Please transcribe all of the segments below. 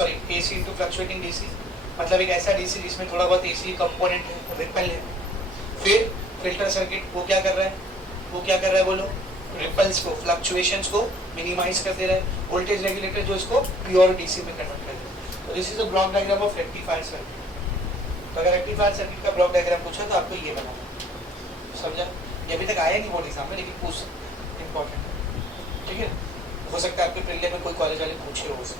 Sorry AC into fluctuating DC, मतलब एक ऐसा डीसी जिसमें थोड़ा बहुत एसी कंपोनेंट है, रिपल है। फिर फिल्टर सर्किट वो क्या कर रहा है, बोलो, रिपल्स को, फ्लक्चुएशंस को मिनिमाइज कर दे रहा है। वोल्टेज रेगुलेटर जो इसको प्योर डीसी में कन्वर्ट कर दे रहा है। तो this is the block diagram of rectifier circuit. तो अगर रेक्टिफायर सर्किट का ब्लॉक डायग्राम पूछा तो आपको ये बनाना, समझा? ये अभी तक आया नहीं बोर्ड एग्जाम में, लेकिन पूछ इंपॉर्टेंट है, ठीक है? हो सकता है आपके प्रीलिम में कोई कॉलेज वाले पूछे हो उससे,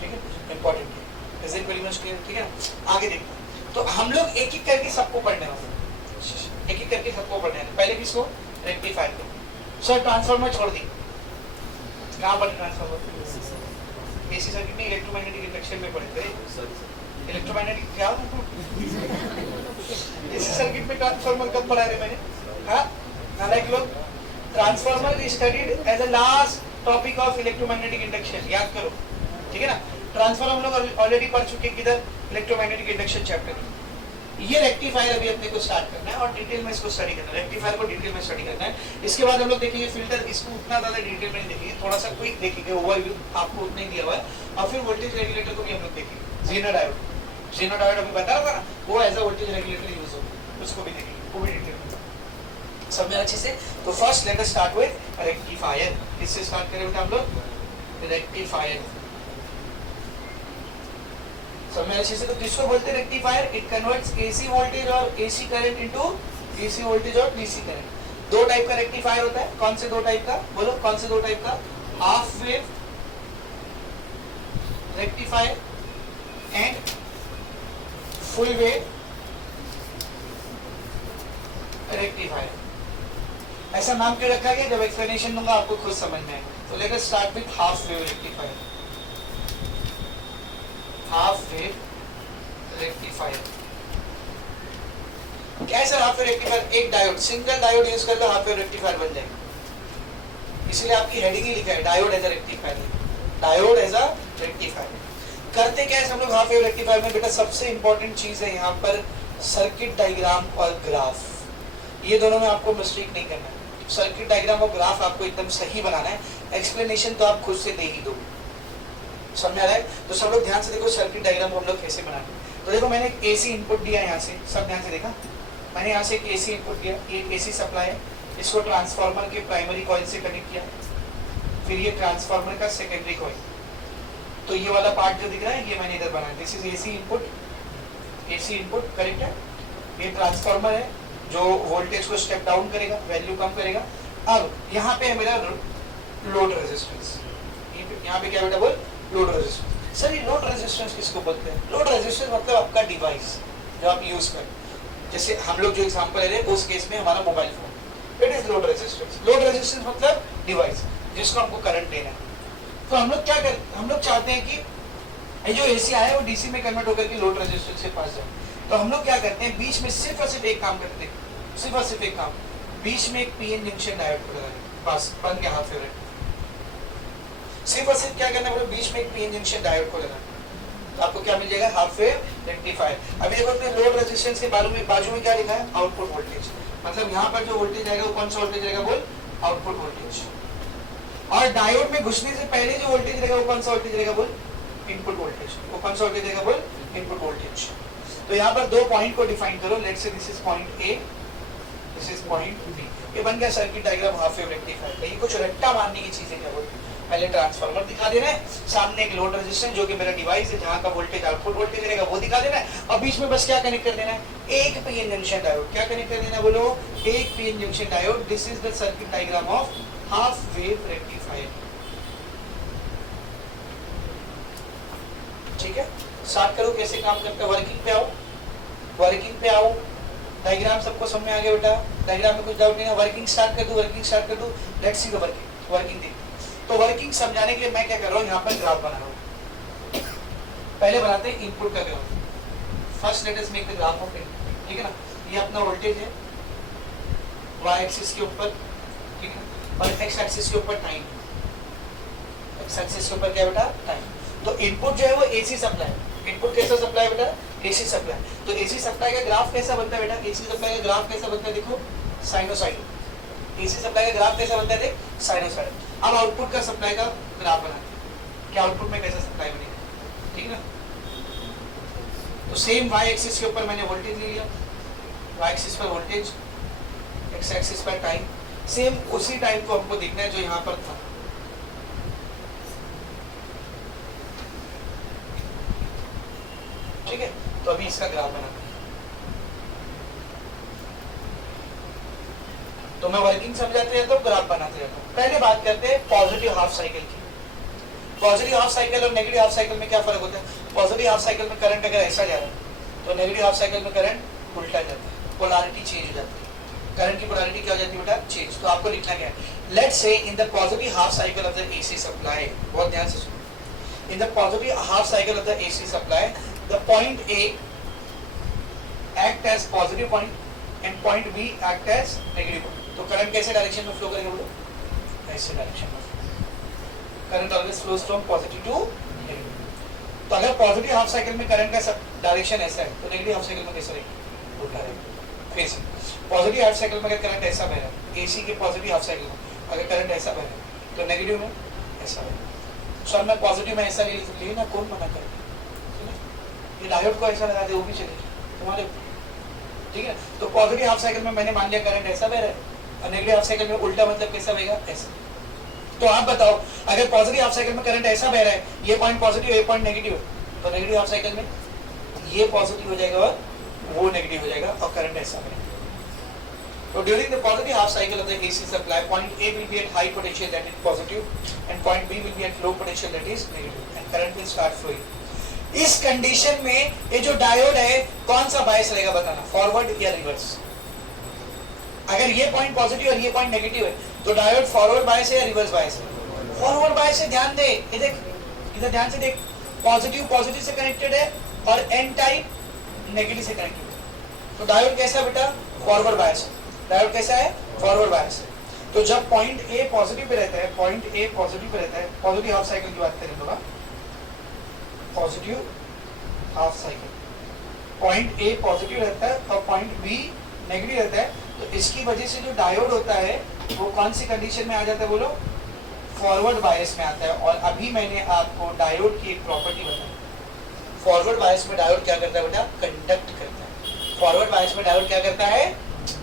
ठीक है? इंपॉर्टेंट है, is it very much clear? ठीक है, आगे देखते हैं। तो हम लोग एक एक करके सबको पढ़ने वाले, एक एक करके सबको पढ़ने वाले। पहले किसको? रेक्टिफायर को। सर ट्रांसफार्मर छोड़ दी, कहाँ पर ट्रांसफार्मर? एसी सर्किट में इलेक्ट्रोमैग्नेटिक इंडक्शन में पढ़े थे। इलेक्ट्रोमैग्नेटिक क्या होता है? एसी सर्किट में ट्रांसफार्मर कब पढ़ा है मैंने? हाँ, नालायक लोग। Transformer is studied as a last topic of electromagnetic induction, याद करो, ठीक है ना? ट्रांसफार्मर हम लोग ऑलरेडी पढ़ चुके हैं, किधर? इलेक्ट्रोमैग्नेटिक इंडक्शन चैप्टर में। ये रेक्टिफायर अभी अपने को स्टार्ट करना है और डिटेल में इसको स्टडी करना है, रेक्टिफायर को डिटेल में स्टडी करना है। इसके बाद हम लोग देखेंगे फिल्टर, इसको उतना ज्यादा डिटेल में नहीं देखेंगे, थोड़ा सा क्विक देखेंगे, ओवरव्यू आपको उतना ही दिया हुआ है। और फिर वोल्टेज रेगुलेटर को भी हम लोग देखेंगे। जेनर डायोड अभी बता रहा था ना, वो as a voltage regulator use होगा, उसको भी देखेंगे, वो भी डिटेल में सब में अच्छे से। तो first let us start with rectifier. किससे स्टार्ट करें बेटा हम लोग? रेक्टिफायर। सब में अच्छे से। तो किसको बोलते हैं rectifier? It converts AC voltage और AC current into DC voltage और डीसी करंट। दो टाइप का रेक्टिफायर होता है। कौन से दो टाइप का? बोलो, कौन से दो टाइप का? Half wave rectifier and full wave rectifier. ऐसा नाम क्यों रखा गया? जब एक्सप्लेनेशन दूंगा आपको खुद समझ में आएगा। तो let us start with half wave rectifier. Half wave rectifier क्या है सर? हाफ वेव रेक्टिफायर एक डायोड, सिंगल डायोड यूज कर लो, हाफ वेव रेक्टिफायर बन जाएगा। इसलिए आपकी हेडिंग ही लिखा है diode as a rectifier, diode as a rectifier. करते क्या है हम लोग हाफ वेव रेक्टिफायर में? बेटा सबसे इंपॉर्टेंट चीज है यहाँ पर सर्किट डायग्राम और ग्राफ। ये दोनों में आपको मिस्टेक नहीं करना है। सर्किट डायग्राम और ग्राफ आपको एकदम सही बनाना है, एक्सप्लेनेशन तो आप खुद से दे ही दोगे। समझ आ रहा है? तो सब लोग ध्यान से देखो सर्किट डायग्राम हम लोग कैसे बनाते हैं। तो देखो मैंने एक एसी इनपुट दिया यहाँ से, सब ध्यान से देखा। मैंने यहाँ से एक एसी इनपुट दिया, ये एसी सप्लाई है, इसको ट्रांसफार्मर के प्राइमरी कॉइल से कनेक्ट किया, फिर ये ट्रांसफार्मर का सेकेंडरी कॉइल। तो ये वाला पार्ट जो दिख रहा है ये मैंने इधर बनाया, this is AC input. AC input correct है। ये ट्रांसफार्मर है जो वोल्टेज को स्टेप डाउन करेगा, वैल्यू कम करेगा। अब यहाँ पे है मेरा लोड रेजिस्टेंस। यहाँ पे क्या बेटा बोल? Load resistance. सर ये लोड रेजिस्टेंस किसको बोलते हैं? लोड रेजिस्टेंस मतलब आपका डिवाइस जो आप यूज करें। जैसे हम लोग जो एग्जांपल ले रहे हैं उस केस में हमारा mobile phone, it is load resistance. Load resistance मतलब डिवाइस जिसको हमको करंट देना है। तो हम लोग क्या कर, हम लोग चाहते हैं कि ये जो एसी आया है वो डीसी में कन्वर्ट होकर के लोड रेजिस्टेंस के पास जाए। तो हम लोग क्या करते हैं, बीच में सिर्फ और सिर्फ एक काम करते हैं, सिर्फ और सिर्फ एक काम, बीच में एक पीएन जंक्शन डायोड को लगाएंगे, बस बन गया हाफ वेव। सिर्फ और सिर्फ क्या करना है, बीच में एक पीएन जंक्शन डायोड को लगाना, तो आपको क्या मिल जाएगा? Half wave rectifier. अभी देखो अपने लोड रेजिस्टेंस के बाजू में क्या लिखा है? Output voltage. मतलब यहाँ पर जो वोल्टेज आएगा वो कौन सा वोल्टेज रहेगा? बोल, आउटपुट वोल्टेज। और डायोड में घुसने से पहले जो वोल्टेज रहेगा वो कौन सा वोल्टेज रहेगा? बोल, इनपुट वोल्टेज। वो कौन सा वोल्टेज रहेगा? बोल, इनपुट वोल्टेज। तो यहाँ पर दो पॉइंट को डिफाइन करो, let's say this is point A, this is point B. ये बन गया circuit diagram half wave rectifier. ये कुछ रट्टा मारने की चीजें क्या बोलते हैं? पहले ट्रांसफार्मर दिखा देना है, सामने एक लोड रेजिस्टेंस जो कि मेरा डिवाइस है जहां का वोल्टेज आउटपुट वोल्टेज रहेगा वो दिखा देना है, और बीच में बस क्या कनेक्ट कर देना है? एक पीएन जंक्शन डायोड। क्या कनेक्ट कर देना है? बोलो, एक PN junction diode. This is the circuit diagram of half wave rectifier. ठीक है, स्टार्ट करो कैसे काम करता है। वर्किंग पे आओ, वर्किंग पे आओ। डायग्राम सबको समझ में आ गया बेटा? डायग्राम में कुछ डाउट नहीं है? वर्किंग स्टार्ट कर दूं, वर्किंग स्टार्ट कर दूं। Let's see the working, working देखिए। तो वर्किंग समझाने के लिए मैं क्या कर रहा हूँ, यहाँ पर ग्राफ बना रहा हूँ। पहले बनाते हैं इनपुट का graph. First let us make the graph of input, ठीक है ना? ये अपना वोल्टेज है वाई एक्सिस के ऊपर, ठीक है, और एक्स एक्सिस के ऊपर टाइम। एक्स एक्सिस के ऊपर क्या बेटा? टाइम। तो इनपुट जो है वो एसी सप्लाई। इनपुट कैसा सप्लाई बेटा? AC supply. तो एसी सप्लाई का ग्राफ कैसा बनता है बेटा? एसी सप्लाई का ग्राफ कैसा बनता है? देखो, साइनोसाइड। एसी सप्लाई का ग्राफ कैसा बनता है? देख, साइनोसाइड। अब आउटपुट का सप्लाई का ग्राफ बनाते हैं, क्या आउटपुट में कैसा सप्लाई बनेगा, ठीक है ना? तो सेम वाई एक्सिस के ऊपर मैंने वोल्टेज ले लिया, वाई एक्सिस पर वोल्टेज, एक्स एक्सिस पर टाइम, सेम उसी टाइम को हमको देखना है जो यहाँ पर था। ठीक है, तो अभी इसका ग्राफ बनाते हैं। तो मैं वर्किंग समझाते रहता हूँ, ग्राफ बनाते रहता हूँ। पहले बात करते हैं पॉजिटिव हाफ साइकिल की। पॉजिटिव हाफ साइकिल और नेगेटिव हाफ साइकिल में क्या फर्क होता है? पॉजिटिव हाफ साइकिल में करंट अगर ऐसा जा रहा है तो नेगेटिव हाफ साइकिल में करंट उल्टा जाता है, पोलैरिटी चेंज हो जाती है। करंट की पोलैरिटी क्या हो जाती है बेटा? चेंज। तो आपको लिखना क्या है? Let's say in the positive half cycle of the AC supply, बहुत ध्यान से सुनो, in the positive half cycle of the AC supply the point A act as positive point and point B act as negative point. तो current कैसे direction में flow करेगा बोलो? ऐसे डायरेक्शन में। Current always flows from positive to negative. तो अगर positive half cycle में करंट का डायरेक्शन ऐसा है तो नेगेटिव हाफ साइकिल में कैसा रहेगा? उल्टा रहेगा। फिर से पॉजिटिव हाफ साइकिल में अगर करंट ऐसा बह रहा है, एसी के पॉजिटिव हाफ साइकिल में अगर करंट ऐसा बह रहा है तो नेगेटिव में ऐसा बहेगा। सर मैं पॉजिटिव में ऐसा ले ना, कौन मना करे? ये डायोड को ऐसा लगा दे वो भी चलेगा तुम्हारे, ठीक है। तो पॉजिटिव हाफ साइकिल में मैंने मान लिया करंट ऐसा बह रहा है और नेगेटिव हाफ साइकिल में उल्टा, मतलब कैसा बहेगा? ऐसा। तो आप बताओ, अगर पॉजिटिव हाफ साइकिल में करंट ऐसा बह रहा है, ये पॉइंट पॉजिटिव ये पॉइंट नेगेटिव है, तो नेगेटिव हाफ साइकिल में ये पॉजिटिव हो जाएगा और वो नेगेटिव हो जाएगा और करंट ऐसा बहेगा। So during the positive half cycle of the AC supply, point A will be at high potential, that is positive, and point B will be at low potential, that is negative, and current will start flowing. इस condition में ये जो diode है कौन सा बायस रहेगा बताना, forward या रिवर्स? अगर ये पॉइंट पॉजिटिव और ये पॉइंट नेगेटिव है तो डायोड फॉरवर्ड बायस है या रिवर्स बायस है? फॉरवर्ड बायस है। ध्यान दे, ये देख, इधर ध्यान से देख, पॉजिटिव पॉजिटिव से कनेक्टेड है और एन टाइप नेगेटिव से कनेक्टेड है। तो डायोड कैसा है बेटा? फॉरवर्ड बायस है। डायोड कैसा है? फॉरवर्ड बायस है। तो जब पॉइंट ए पॉजिटिव पे रहता है, पॉइंट ए पॉजिटिव पे रहता है, पॉजिटिव हाफ साइकिल की बात करें तो positive half cycle, point A positive रहता है और पॉइंट बी नेगेटिव रहता है, तो इसकी वजह से जो डायोड होता है वो कौन सी कंडीशन में आ जाता है बोलो? फॉरवर्ड बायस में आता है। और अभी मैंने आपको डायोड की एक प्रॉपर्टी बताई। फॉरवर्ड बायस में डायोड क्या करता है बेटा? कंडक्ट करता है। फॉरवर्ड बायस में डायोड क्या करता है?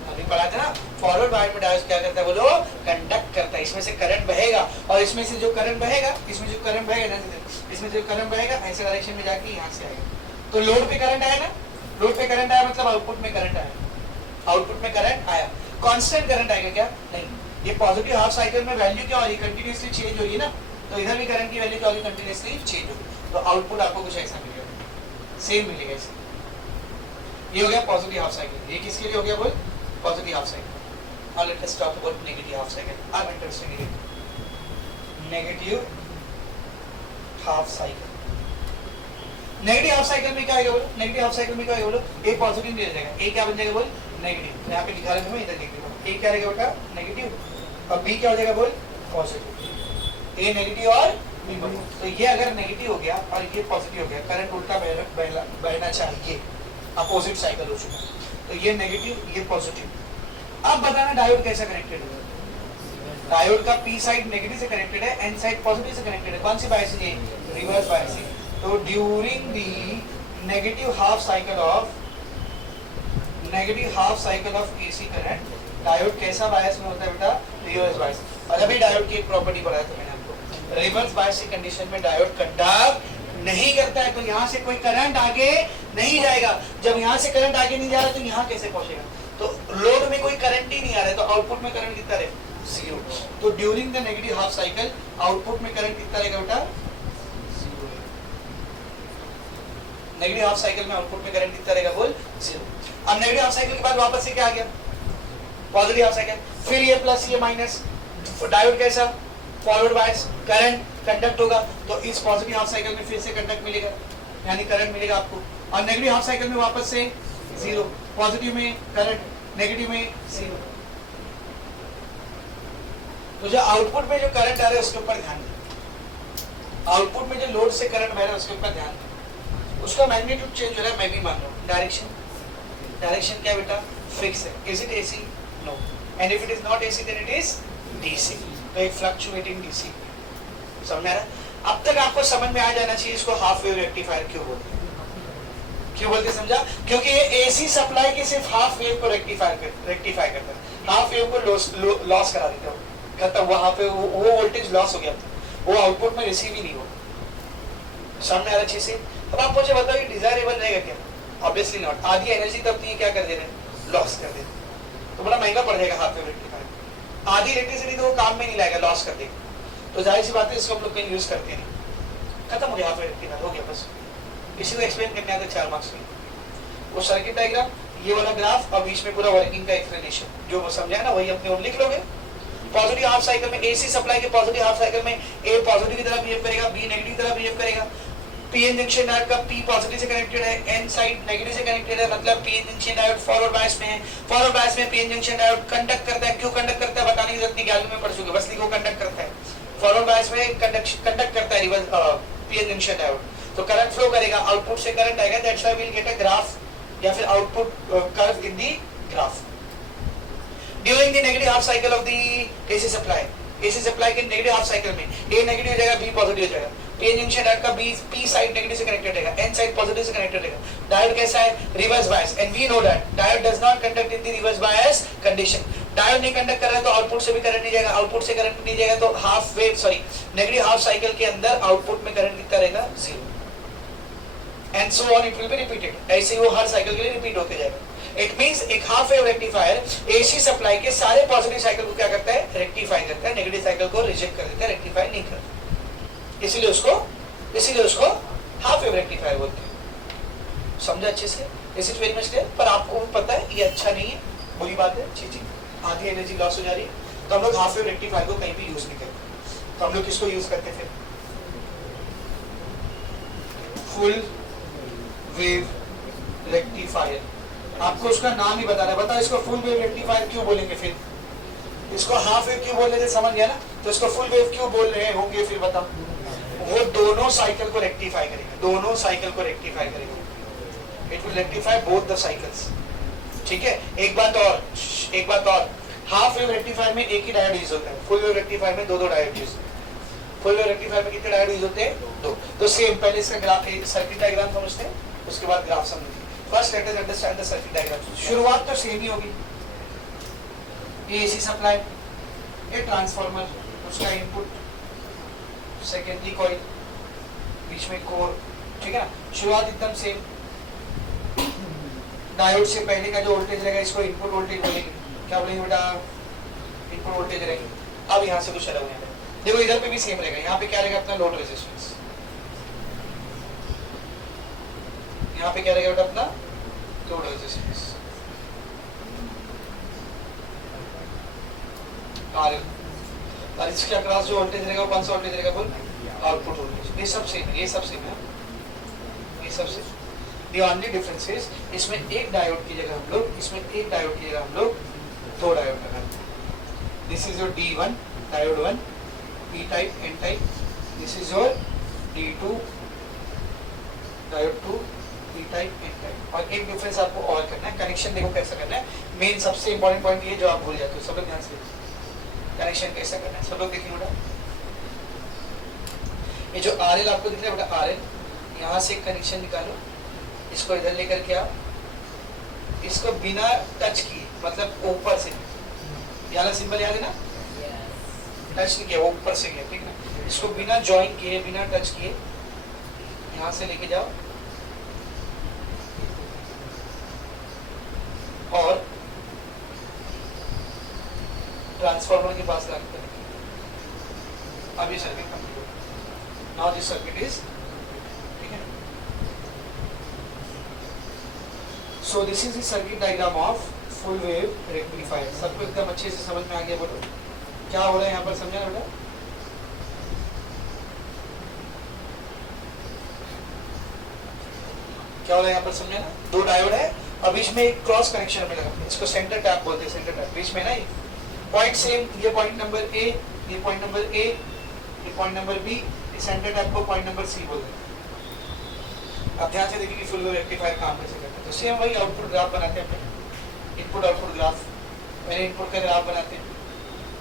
अभी पढ़ा था ना, फॉरवर्ड बायस में डायोड क्या करता है बोलो? कंडक्ट करता है। इसमें से करंट बहेगा और इसमें से जो करंट बहेगा, इसमें जो करंट बहेगा, इसमें जो करंट बहेगा ऐसे डायरेक्शन में जाके यहाँ से आएगा। तो लोड पे करंट आया ना, लोड पे करंट आया मतलब आउटपुट में करंट आया, आउटपुट में करंट आया। कांस्टेंट करंट आएगा क्या? नहीं। ये पॉजिटिव हाफ साइकिल में वैल्यू क्या हो रही है? कंटिन्यूअसली चेंज हो रही है ना, तो इधर भी करंट की वैल्यू क्या होगी? कंटिन्यूअसली चेंज होगी। तो आउटपुट आपको कुछ ऐसा मिलेगा, सेम मिलेगा ऐसे। ये हो गया पॉजिटिव हाफ साइकिल। ये किसके लिए हो गया बोल? Positive half cycle. Now let us talk about negative half cycle. I'm interested in it. Negative half cycle. Negative half cycle में क्या आएगा बोलो? नेगेटिव हाफ साइकिल में क्या आएगा बोलो? ए पॉजिटिव नहीं रहेगा, ए क्या बन जाएगा बोल? नेगेटिव। यहाँ पे दिखा रहे थे, इधर नेगेटिव। ए क्या रहेगा बेटा? नेगेटिव। और बी क्या हो जाएगा बोल? पॉजिटिव। ए नेगेटिव और बी पॉजिटिव। तो ये अगर नेगेटिव हो गया और ये पॉजिटिव हो गया, करंट उल्टा बहना चाहिए, अपोजिट साइकिल हो चुका। तो ये नेगेटिव, ये पॉजिटिव। अब बताना डायोड कैसा कनेक्टेड है? डायोड का पी साइड नेगेटिव से कनेक्टेड है, एन साइड पॉजिटिव से कनेक्टेड है। कौन सी बायसिंग है? Reverse biasing. तो during the negative half cycle of AC current, diode कैसा बायस में होता है बेटा? Reverse bias. और अभी डायोड की एक प्रॉपर्टी बताया था मैंने आपको, रिवर्स बायस की कंडीशन में डायोड कंडक्ट नहीं करता है। तो यहाँ से कोई करंट आगे नहीं जाएगा। जब यहाँ से करंट आगे नहीं जा रहा तो यहाँ कैसे पहुंचेगा? तो लोड में कोई करंट ही नहीं आ रहा है, तो आउटपुट में करंट कितना रहेगा? 0। तो during the negative half cycle output में करंट कितना रहेगा बेटा? 0। नेगेटिव हाफ साइकिल में आउटपुट में करंट कितना रहेगा बोल? 0। अब नेगेटिव हाफ साइकिल के बाद वापस से क्या आ गया? Positive half cycle. फिर ये प्लस ये माइनस। डायोड कैसा? फॉरवर्ड बायस, करंट कंडक्ट होगा, तो इस पॉजिटिव हाफ साइकिल में फिर से कंडक्ट मिलेगा, यानी करंट मिलेगा आपको। और नेगेटिव हाफ साइकिल में वापस से 0, पॉजिटिव में करंट, नेगेटिव में 0। तो जो आउटपुट में जो करंट आ रहा है उसके ऊपर ध्यान दें। आउटपुट में जो लोड से करंट बह रहा है उसके ऊपर ध्यान दें। उसका मैग्नीट्यूड चेंज हो रहा है, मैं भी मान रहा हूँ। डायरेक्शन क्या बेटा? फिक्स है। Is it AC? No. And if it is not AC then it is DC. तो एक फ्लक्चुएटिंग डीसी। समझ आ रहा है? अब तक आपको समझ में आ जाना चाहिए इसको हाफ वेव रेक्टिफायर क्यों बोलते हैं। क्यों बोलते समझा? क्योंकि ये एसी सप्लाई के सिर्फ हाफ वेव को रेक्टिफाई करता है, हाफ वेव को लॉस करा देता है, खत्म, वहां पे वो वोल्टेज लॉस हो गया, वो आउटपुट में रिसीव ही नहीं हो। सामने आ रहा चीज से। अब आप मुझे बताओ ये डिजायरेबल रहेगा क्या? Obviously not. आधी एनर्जी तब नहीं क्या कर दे रहे, लॉस कर दे, तो बड़ा महंगा पड़ जाएगा हाफ वेव रेक्टिफायर। आधी इलेक्ट्रिसिटी तो वो काम में नहीं लाएगा, लॉस कर देगा, तो जाहिर सी बात है इसको हम लोग कहीं यूज करते हैं, खत्म हो गया हाफ वेव रेक्टिफायर, हो गया बस। इसी को एक्सप्लेन करने आते 4 मार्क्स में। वो सर्किट डायग्राम, ये वाला ग्राफ और बीच में पूरा वर्किंग का एक्सप्लेनेशन, जो वो समझा ना वही अपने और लिख लोगे। पॉजिटिव हाफ साइकिल में एसी सप्लाई के पॉजिटिव हाफ साइकिल में ए पॉजिटिव की तरफ बिहेव करेगा, बी नेगेटिव की तरफ बिहेव करेगा। पीएन जंक्शन डायोड का पी पॉजिटिव से कनेक्टेड है, एन साइड नेगेटिव से कनेक्टेड है, मतलब PN junction diode forward bias में है। फॉरवर्ड बायस में पीएन जंक्शन डायोड कंडक्ट करता है। क्यों कंडक्ट करता है बताने की जरूरत नहीं, ज्ञान में पढ़ चुके, बस लिखो कंडक्ट करता है। फॉरवर्ड बायस में कंडक्ट करता है रिवर्स पीएन जंक्शन डायोड, तो करंट फ्लो करेगा, आउटपुट से करंट आएगा, that's why we will get a graph या फिर output curve in the graph. During the negative half cycle of the AC supply, AC supply के negative half cycle में A negative हो जाएगा, B positive हो जाएगा। PN junction diode का B P side negative से कनेक्टेड रहेगा, N side positive से कनेक्टेड रहेगा। डायोड कैसा है, reverse bias, and we know that diode does not conduct in the reverse bias condition. Diode नहीं कंडक्ट कर रहा है तो आउटपुट से भी करंट नहीं जाएगा, आउटपुट से करंट नहीं जाएगा तो half wave negative half cycle के अंदर आउटपुट में करंट कितना रहेगा, 0, and so on it will be repeated. ऐसे ही वो हर साइकिल के लिए रिपीट होते जाएगा। इट मींस एक half wave rectifier AC supply के सारे पॉजिटिव साइकिल को क्या करता है, रेक्टिफाई करता है, नेगेटिव साइकिल को रिजेक्ट कर देता है, रेक्टिफाई नहीं करता। इसीलिए उसको हाफ वेव रेक्टिफायर बोलते हैं। समझा अच्छे से? Is it very much clear? पर आपको पता है ये अच्छा नहीं है, बुरी बात है, जी आधी एनर्जी लॉस हो जा रही है, तो हम लोग हाफ वेव रेक्टिफायर को कहीं भी यूज नहीं करते, तो हम लोग किसको यूज करते फिर, फुल वेव रेक्टिफायर। आपको उसका नाम ही बता रहा है, बताओ इसको फुल वेव रेक्टिफायर क्यों बोलेंगे, फिर इसको हाफ वेव क्यों बोल रहे थे, समझ गया ना? तो इसको फुल वेव क्यों बोल रहे होंगे फिर बताओ? वो दोनों साइकिल को रेक्टिफाई करेगा, दोनों साइकिल को रेक्टिफाई करेगा, it will rectify both the cycles. ठीक है, एक बात और, हाफ वेव रेक्टिफायर में एक ही डायोड यूज होता है, फुल वेव रेक्टिफायर में 2 डायोड यूज होते हैं। फुल वेव रेक्टिफायर में कितने डायोड यूज होते हैं, 2। तो सेम, पहले इसका ग्राफ सर्किट डायग्राम समझते हैं, उसके बाद ग्राफ समझते हैं। First let us understand the circuit diagram. शुरुआत तो सेम ही होगी, ये एसी सप्लाई, ये ट्रांसफार्मर, उसका इनपुट, सेकेंडरी कॉइल, बीच में कोर, ठीक है ना? शुरुआत एकदम सेम। डायोड से पहले का जो वोल्टेज रहेगा इसको इनपुट वोल्टेज बोलेंगे, क्या बोलेंगे बेटा, इनपुट वोल्टेज रहेंगे। अब यहाँ से कुछ अलग हो जाएगा, देखो इधर पे भी सेम रहेगा, यहाँ पे क्या रहेगा अपना लोड रेजिस्टेंस, यहाँ पे क्या रहेगा बेटा अपना लोड रेजिस्टेंस आरएल, और इसके अक्रॉस जो वोल्टेज रहेगा वो कौन सा वोल्टेज रहेगा, बोल, आउटपुट वोल्टेज। ये सब सेम है, ये सब सेम है, ये सब same. The only difference is इसमें एक डायोड की जगह हम लोग 2 डायोड लगाते हैं। This is your D1 diode 1, P type, N type. This is your D2 diode 2, P type, N type. और एक डिफरेंस आपको और करना है, कनेक्शन देखो कैसा करना है। मेन सबसे इंपॉर्टेंट पॉइंट ये जो आप भूल जाते हो, सब लोग ध्यान से कनेक्शन कैसा करना है, सब लोग देखिए बेटा। ये जो RL आपको दिख रहा है बेटा, RL, यहाँ से कनेक्शन निकालो, इसको इधर लेकर के आओ, इसको बिना टच किए, मतलब ऊपर से, यहाँ सिंबल याद है ना, टच नहीं किया, वो ऊपर से किया, ठीक है? इसको बिना जॉइन किए, बिना टच किए यहाँ से लेके जाओ और ट्रांसफार्मर के पास रख कर, अब ये सर्किट कंप्लीट हो। नाउ दिस सर्किट इज, ठीक है? So this is the circuit diagram of full wave rectifier। सबको एकदम अच्छे से समझ में आ गया? बोलो क्या हो रहा है यहाँ पर, समझा बेटा? क्या हो रहा है यहाँ पर, समझा ना? 2 डायोड है और बीच में एक क्रॉस कनेक्शन में लगा, इसको सेंटर टैप बोलते हैं, सेंटर टैप। बीच में ना ये पॉइंट सेम, ये पॉइंट नंबर A, ये पॉइंट नंबर A, ये पॉइंट नंबर B, ये सेंटर टैप को पॉइंट नंबर C बोलते हैं। आप ध्यान से देखिए कि फुल वेव रेक्टिफायर काम कैसे करता है। तो सेम वही आउटपुट ग्राफ बनाते हैं अपने, इनपुट आउटपुट ग्राफ। पहले इनपुट का ग्राफ बनाते हैं,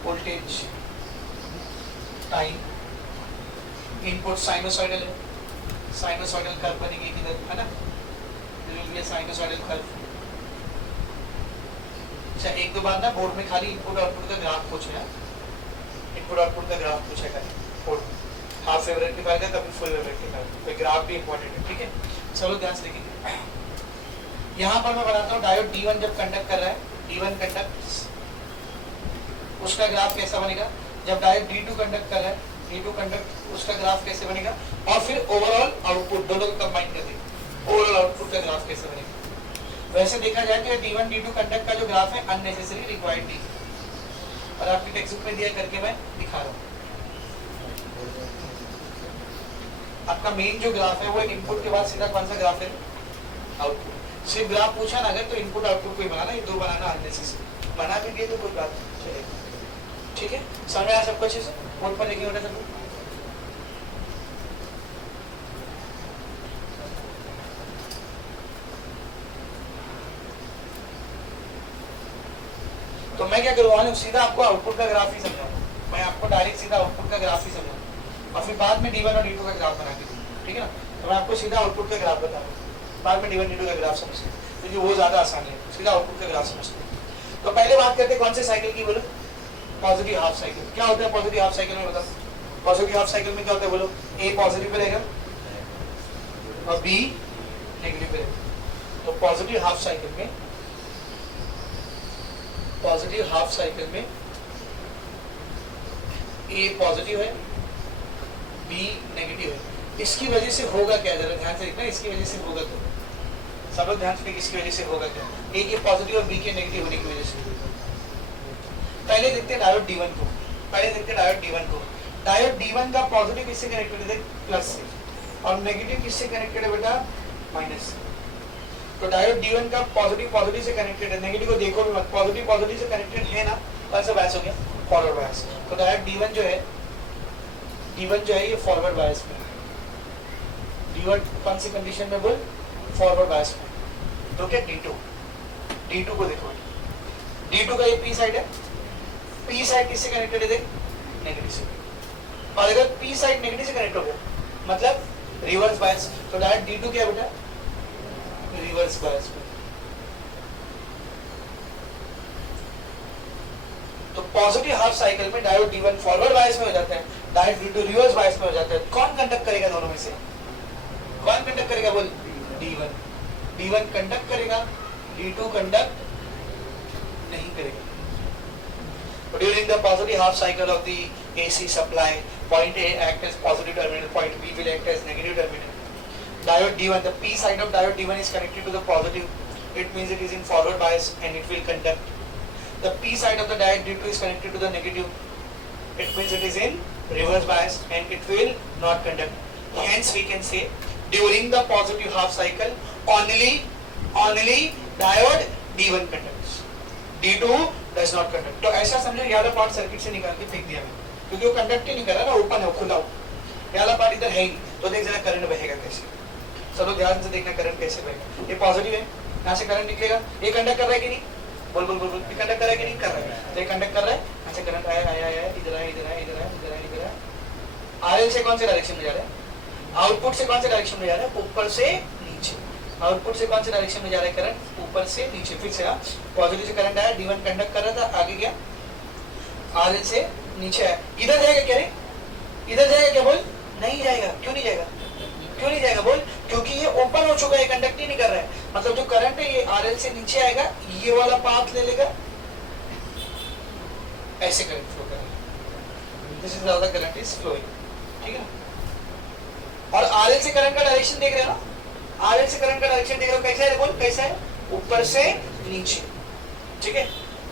वोल्टेज, टाइम, इनपुट साइनोसॉइडल है, साइनोसॉइडल कर्व बनेगी किधर, है ना? This will be a sinusoidal curve. अच्छा एक दो बार ना बोर्ड में खाली इनपुट आउटपुट का ग्राफ पूछे हैं, इनपुट आउटपुट का ग्राफ पूछा खाली बोर्ड में, हाफ वेव रेक्टिफायर का, कभी फुल वेव रेक्टिफायर का, कोई ग्राफ भी इंपॉर्टेंट है, ठीक है। चलो ध्यान से देखिए, यहाँ पर मैं बताता हूँ डायोड D1 जब कंडक्ट कर रहा है, D1 कंडक्ट, उसका ग्राफ कैसा बनेगा। जब डायोड D2 कंडक्ट कर रहा है, D2 कंडक्ट, उसका ग्राफ कैसे बनेगा। और फिर ओवरऑल आउटपुट दोनों को कंबाइन कर देंगे, ओवरऑल आउटपुट का ग्राफ कैसे बनेगा। वैसे देखा जाए तो D1 D2 कंडक्ट का जो ग्राफ है अननेसेसरी रिक्वायर्ड नहीं, और आपकी टेक्स्ट बुक में दिया करके मैं दिखा रहा हूँ। आपका मेन जो ग्राफ है वो इनपुट के बाद सीधा कौन सा ग्राफ है, आउटपुट। सिर्फ ग्राफ पूछा ना अगर तो इनपुट आउटपुट को ही बनाना, ये दो बनाना अननेसेसरी, बना भी दिए तो कोई बात नहीं चलेगा, ठीक है। समझ आया सबको अच्छे से, बोर्ड पर लिखे होना सबको। तो मैं क्या करूँगा, सीधा आपको आउटपुट का ग्राफ ही समझाऊंगा, मैं आपको डायरेक्ट सीधा आउटपुट का ग्राफ ही समझाऊंगा, और फिर बाद में D1 और D2 का ग्राफ बना के दूंगा, ठीक है ना। तो मैं आपको सीधा आउटपुट का ग्राफ बताऊंगा, बाद में D1 D2 का ग्राफ समझते हैं, क्योंकि वो ज्यादा आसान है, सीधा आउटपुट का ग्राफ समझते हैं। तो पहले बात करते हैं कौन से साइकिल की, बोलो पॉजिटिव हाफ साइकिल। क्या होता है पॉजिटिव हाफ साइकिल में, बताओ पॉजिटिव हाफ साइकिल में क्या होता है, बोलो A पॉजिटिव पे रहेगा और B नेगेटिव पे रहेगा। तो पॉजिटिव हाफ साइकिल में, पॉजिटिव हाफ साइकिल में A पॉजिटिव है, B नेगेटिव है। इसकी वजह से होगा क्या, जरा ध्यान से देखना, इसकी वजह से होगा क्या, सब लोग ध्यान से देखिए, इसकी वजह से होगा क्या, A के पॉजिटिव और B के नेगेटिव होने की वजह से। पहले देखते हैं डायोड D1 को, पहले देखते हैं डायोड D1 को। डायोड D1 का पॉजिटिव किससे कनेक्टेड है, प्लस से, और नेगेटिव किससे कनेक्टेड है बेटा, माइनस से। तो डायोड D1 का पॉजिटिव पॉजिटिव से कनेक्टेड है, नेगेटिव को देखो भी मत, पॉजिटिव पॉजिटिव से कनेक्टेड है ना, कौन सा बायस हो गया, फॉरवर्ड बायस। तो डायोड D1 जो है, D1 जो है ये फॉरवर्ड बायस में, D1 कौन सी कंडीशन में बोल, फॉरवर्ड बायस में। तो क्या D2 को देखो, D2 का ये P साइड है, P साइड किससे कनेक्टेड है, देख नेगेटिव से, और अगर P साइड नेगेटिव से कनेक्ट हो गया मतलब रिवर्स बायस। तो डायोड D2 क्या बेटा, रिवर्स बायस में। तो पॉजिटिव हाफ साइकिल में डायोड D1 फॉरवर्ड बायस में हो जाता है, डायोड D2 रिवर्स बायस में हो जाता है। कौन कंडक्ट करेगा दोनों में से, कौन कंडक्ट करेगा बोल, D1 कंडक्ट करेगा, D2 कंडक्ट नहीं करेगा। During the positive half cycle of the AC supply, point A acts as positive terminal, point B will act as negative terminal. Diode D1, the P side of diode D1 is connected to the positive. It means it is in forward bias and it will conduct. The P side of the diode D2 is connected to the negative. It means it is in reverse bias and it will not conduct. Hence we can say during the positive half cycle only diode D1 conducts. D2 does not conduct. तो ऐसा समझो ये वाला part circuit से निकाल के फेंक दिया मैंने, क्योंकि वो कंडक्ट ही नहीं कर रहा ना, ओपन है, खुला हुआ, ये वाला पार्ट इधर है ही नहीं। तो देख जरा करंट बहेगा कैसे, चलो ध्यान से देखना करंट कैसे बहेगा। ये पॉजिटिव है, यहाँ से करंट निकलेगा, ये कंडक्ट कर रहा है कि नहीं, बोल बोल बोल बोल, ये कंडक्ट कर रहा है कि नहीं कर रहा है, तो ये कंडक्ट कर रहा है, यहाँ से करंट आया आया आया, इधर आया इधर आया इधर आया इधर आया इधर आया। आरएल से कौन से डायरेक्शन में जा रहा है, आउटपुट से कौन से डायरेक्शन में जा रहा है, ऊपर से नीचे। आउटपुट से कौन से डायरेक्शन में जा रहा है करंट, ऊपर से नीचे। फिर से पॉजिटिव से करंट आया, D1 कंडक्ट कर रहा था, आगे गया आरएल से नीचे आया, इधर जाएगा क्या रे, इधर जाएगा क्या बोल, नहीं जाएगा। क्यों नहीं जाएगा, क्यों नहीं जाएगा बोल, क्योंकि ये ओपन हो चुका है, कंडक्ट ही नहीं कर रहा है। मतलब जो करंट है ये आरएल से नीचे आएगा, ये वाला पाथ ले लेगा, ऐसे करंट फ्लो करेगा, this is how the current is flowing, ठीक है ना। और आरएल से करंट का डायरेक्शन देख रहे हो ना, आरएल से करंट का डायरेक्शन देख रहे हो, कैसा है बोल, कैसा है, ऊपर से नीचे, ठीक है।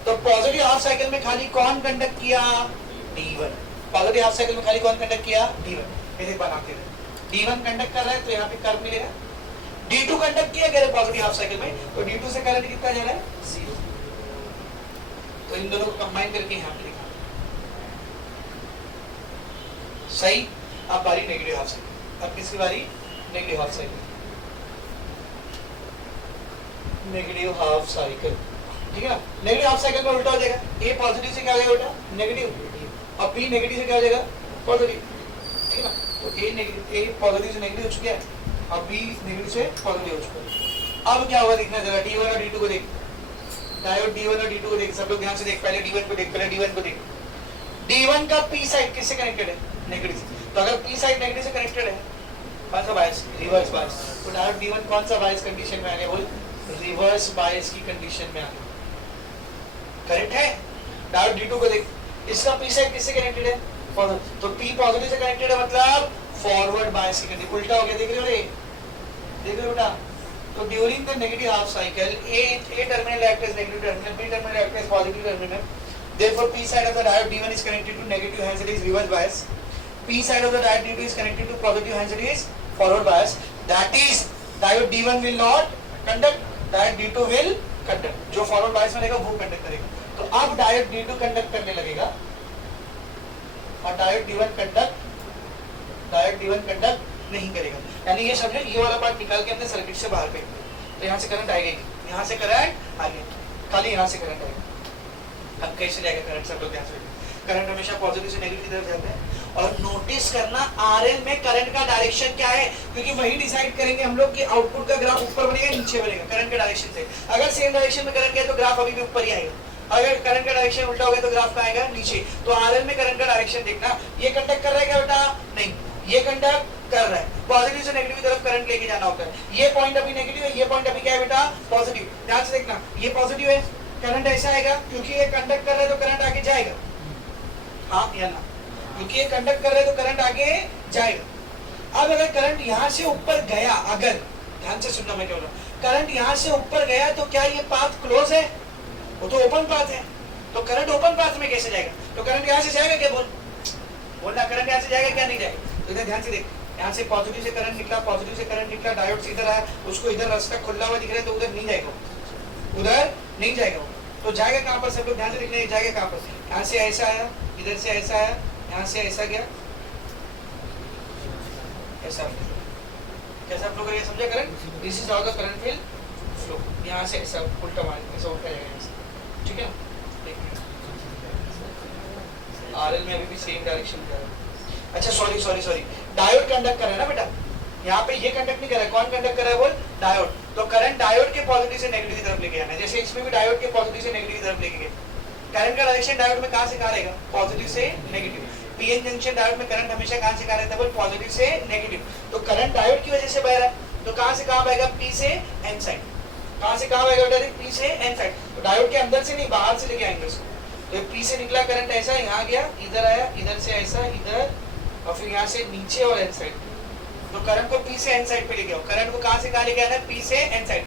तो पॉजिटिव हाफ साइकिल में खाली कौन कंडक्ट किया, D1। पॉजिटिव हाफ साइकिल में खाली कौन कंडक्ट किया, D1। ये बनाते हैं, D1 कंडक्ट कर रहा है तो यहाँ पे कर्व मिलेगा। D2 कंडक्ट किया कह रहे पॉजिटिव हाफ साइकिल में, तो D2 से करंट कितना जा रहा है, 0। तो इन दोनों को कंबाइन करके यहाँ पे लिखा सही। अब बारी नेगेटिव हाफ साइकिल, अब किसकी बारी, negative half cycle, negative half cycle, ठीक है ना। नेगेटिव हाफ साइकिल में उल्टा हो जाएगा, A पॉजिटिव से क्या हो जाएगा उल्टा, नेगेटिव, और B नेगेटिव से क्या हो जाएगा, पॉजिटिव, ठीक है ना। तो A पॉजिटिव से नेगेटिव हो चुका है, और B नेगेटिव से पॉजिटिव हो चुका है। अब क्या होगा देखना जरा, D1 और D2 को देख, डायोड D1 और D2 को देख, सब लोग ध्यान से देख, पहले D1 को देख, पहले D1 को देख। D1 का P साइड किससे कनेक्टेड है? नेगेटिव से। तो अगर P साइड नेगेटिव से कनेक्टेड है, कौन सा बायस? Reverse bias. तो डायोड D1 कौन सा बायस कंडीशन में आ गया? बोल, रिवर्स बायस की कंडीशन में आ गया। करेक्ट है? डायोड D2 को देख, इसका P साइड किससे कनेक्टेड है? पॉजिटिव। तो P पॉजिटिव से कनेक्टेड है, मतलब फॉरवर्ड बायस की कंडीशन। उल्टा हो गया, देख रहे हो रे? देख रहे हो बेटा? तो during the negative half cycle A terminal act as negative terminal, B terminal act as positive terminal. Therefore, P side of the diode D1 is connected to negative, hence it is reverse bias. P side of the diode D2 is connected to positive, hence it is forward bias. That is, diode D1 will not conduct, diode D2 will conduct. जो forward bias में रहेगा वो conduct करेगा. तो अब diode D2 conduct करने लगेगा और diode D1 conduct नहीं करेगा। यानी ये समझो, ये वाला पार्ट निकाल के हमने सर्किट से बाहर फेंक दिया, तो यहाँ से करंट आएगा, यहाँ से करंट आ गया, खाली यहाँ से करंट आएगा। अब कैसे जाएगा करंट? सब लोग ध्यान से, करंट हमेशा पॉजिटिव से नेगेटिव की तरफ जाता है। और नोटिस करना आरएल में करंट का डायरेक्शन क्या है, क्योंकि वही डिसाइड करेंगे हम लोग कि आउटपुट का ग्राफ ऊपर बनेगा नीचे बनेगा, करंट के डायरेक्शन से। अगर सेम डायरेक्शन में करंट गया तो ग्राफ अभी भी ऊपर ही आएगा, अगर करंट का डायरेक्शन उल्टा हो गया तो ग्राफ का आएगा नीचे। तो आरएल में करंट का डायरेक्शन देखना, ये कंडक्ट कर रहा है क्या बेटा? नहीं, ये कंडक्ट कर रहा है, पॉजिटिव से नेगेटिव की तरफ करंट लेके जाना होता है। ये पॉइंट अभी नेगेटिव है, ये पॉइंट अभी क्या है बेटा? पॉजिटिव। ध्यान से देखना, ये पॉजिटिव है, करंट ऐसा आएगा, क्योंकि ये कंडक्ट कर रहा है तो करंट आगे जाएगा, हाँ या ना? क्योंकि ये कंडक्ट कर रहा है तो करंट आगे जाएगा। अब अगर करंट यहाँ से ऊपर गया, अगर ध्यान से सुनना मैं क्या बोल रहा हूँ, करंट यहाँ से ऊपर गया तो क्या ये पाथ क्लोज है? वो तो ओपन पाथ है, तो करंट ओपन पाथ में कैसे जाएगा? तो करंट यहाँ से जाएगा क्या? बोलना, करंट यहाँ से जाएगा क्या? नहीं जाएगा। तो इधर ध्यान से देख, यहाँ से पॉजिटिव से करंट निकला, पॉजिटिव से करंट निकला, डायोड से इधर आया, उसको इधर रास्ता खुला हुआ दिख रहा है, तो उधर नहीं जाएगा, उधर नहीं जाएगा। तो जाएगा कहाँ पर? सब लोग ध्यान से देखना, जाएगा कहाँ पर? यहाँ से ऐसा आया, इधर से ऐसा आया, यहाँ से ऐसा गया, ऐसा। कैसा आप लोग ये समझा current? This is how the current will flow. यहाँ से ऐसा उल्टा मार, ऐसा उल्टा जाएगा यहाँ से, ठीक है? आरएल में अभी भी सेम डायरेक्शन कर रहा है। अच्छा सॉरी, डायोड कंडक्ट कर रहा है ना बेटा, यहाँ पे ये कंडक्ट नहीं कर रहा है, कौन कंडक्ट कर रहा है? बोल, डायोड। तो करंट डायोड के पॉजिटिव से नेगेटिव की तरफ लेके जाना है, जैसे इसमें भी डायोड के पॉजिटिव से नेगेटिव की तरफ लेके गए। करंट का डायरेक्शन डायोड में कहाँ से कहाँ रहेगा? पॉजिटिव से नेगेटिव। पीएन जंक्शन डायोड में करंट हमेशा कहाँ से कहाँ रहता है? बोल, पॉजिटिव से नेगेटिव। तो करंट डायोड की वजह से बह रहा है, तो कहाँ से कहाँ बहेगा? पी से एन साइड। कहाँ से कहाँ बहेगा? डायरेक्ट पी से एन साइड। तो डायोड के अंदर से नहीं, बाहर से लेके आएंगे उसको। तो पी से निकला करंट ऐसा, यहाँ गया, इधर आया, इधर से ऐसा, इधर, और फिर यहाँ से नीचे और एन साइड। तो करंट को पी से एन साइड पे लेके आओ। करंट को कहाँ से कहाँ लेके आना है? पी से एन साइड।